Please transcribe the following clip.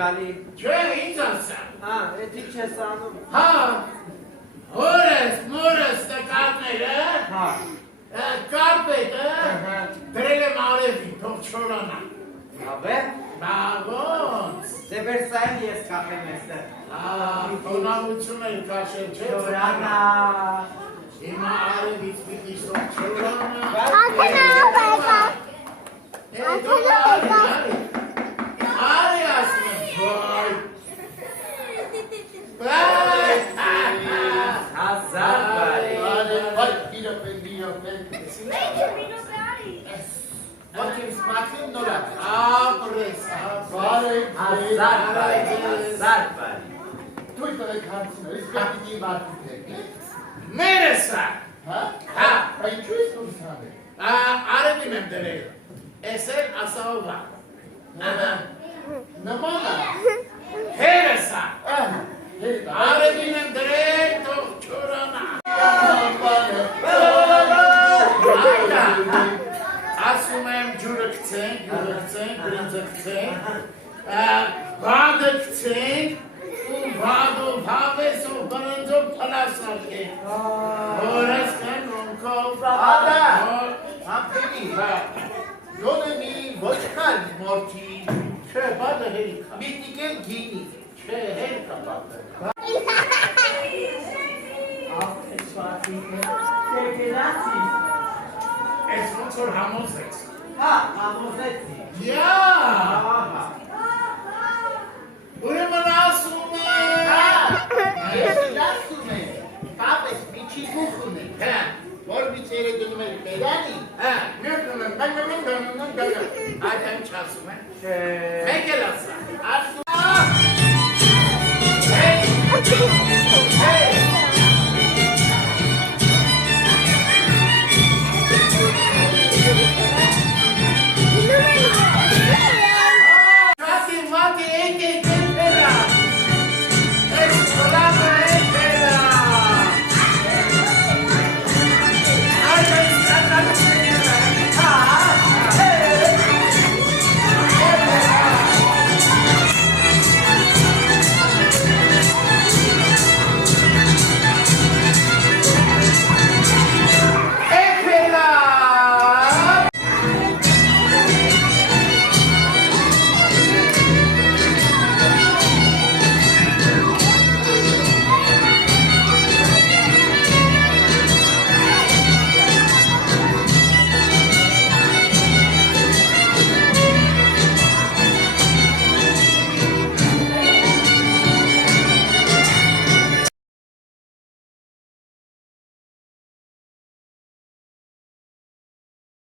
գալի։ Չէ, ինձ ասա։ Հա, էդի չես անում։ Հա, հորես, մորես տկատները, Հա։ կարպետը, դրել եմ արևի, թող չորանա։ Աբե։ Բա ոնց։ Դե վերսայել ես կապեմ էստեղ։ Հոնավություն էլ կաշել չէ։ Չորանա։ Հիմա արևից պիտի սող չորանա։ Արի ասում եմ, ոյ։ Հազար բարի։ Vai, tira pendinho, What is sparkling? No, that. Ապրես, ապրես։ Հազար բարի, հազար բարի։ Twitter accounts, it's got to give out to take. Մերեսա։ Huh? Հա։ Are you choosing to have it? Արևին եմ դրել։ Էս էլ ասաովա։ Namana. Հերեսա։ Hey, Արևին եմ դրել, թող չորանա։ Ասում եմ ջուրը գցենք, բրինձը գցենք, բադը գցենք, ու բադով հավեսով բրինձով պլասարկենք։ Հորես կեն ռոնքով։ Ada. Hampeni. Yonemi, Vochkan, Morty. Չէ, բադը հերիքա։ Mitikel Gini. Չէ, հերիքա բադը։ Ես ոնց որ համոզեց։ Հա, համոզեցի։ Յա։ Ահա։ Ուրեմն ասում եմ։ Ես լասում եմ, պապես միջի գուխ ունեմ, Հա, որ միցերը դնում էր բերանի, հա, նյութում եմ, այդ եմ չասում եմ։ Չէ։ Մեկ էլ ասա։ ասում